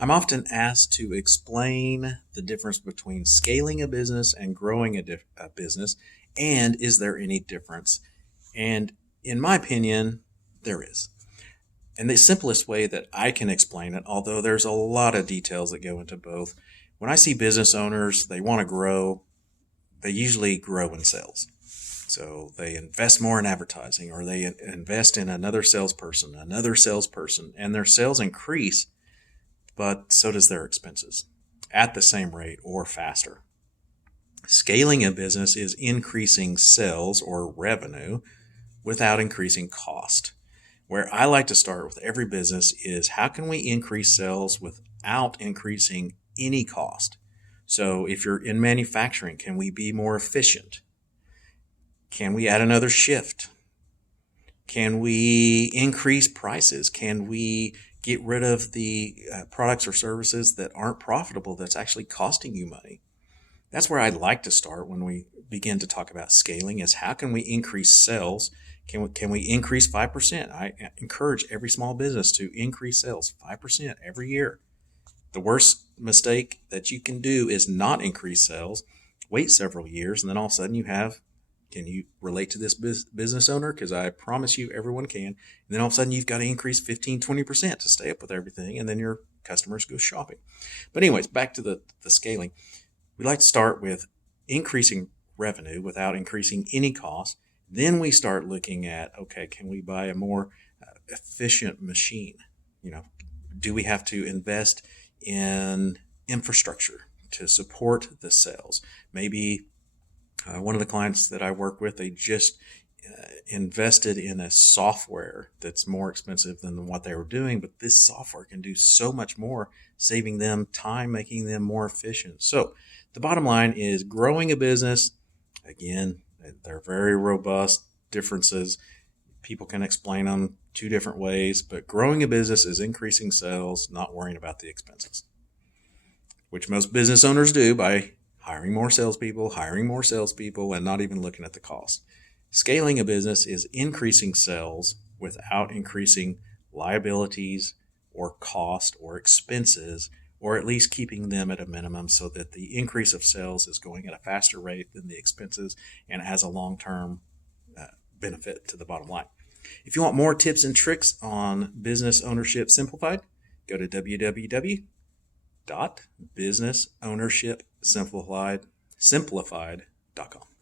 I'm often asked to explain the difference between scaling a business and growing a business, and is there any difference? And in my opinion, there is. And the simplest way that I can explain it, although there's a lot of details that go into both, when I see business owners, they want to grow, they usually grow in sales. So they invest more in advertising, or they invest in another salesperson, and their sales increase, but so does their expenses at the same rate or faster. Scaling a business is increasing sales or revenue without increasing cost. Where I like to start with every business is how can we increase sales without increasing any cost? So if you're in manufacturing, can we be more efficient? Can we add another shift? Can we increase prices? Can we get rid of the products or services that aren't profitable that's actually costing you money? That's where I'd like to start when we begin to talk about scaling is how can we increase sales? Can we increase 5%? I encourage every small business to increase sales 5% every year. The worst mistake that you can do is not increase sales, wait several years, and then all of a sudden can you relate to this business owner? Because I promise you everyone can. And then all of a sudden you've got to increase 15, 20% to stay up with everything, and then your customers go shopping. But anyways, back to the scaling. We like to start with increasing revenue without increasing any cost. Then we start looking at, okay, can we buy a more efficient machine? Do we have to invest in infrastructure to support the sales? Maybe one of the clients that I work with, they just invested in a software that's more expensive than what they were doing, but this software can do so much more, saving them time, making them more efficient. So the bottom line is growing a business, again, they're very robust differences. People can explain them two different ways, but growing a business is increasing sales, not worrying about the expenses, which most business owners do by hiring more salespeople, and not even looking at the cost. Scaling a business is increasing sales without increasing liabilities or cost or expenses, or at least keeping them at a minimum so that the increase of sales is going at a faster rate than the expenses, and it has a long-term benefit to the bottom line. If you want more tips and tricks on business ownership simplified, go to www.businessownershipsimplified.com.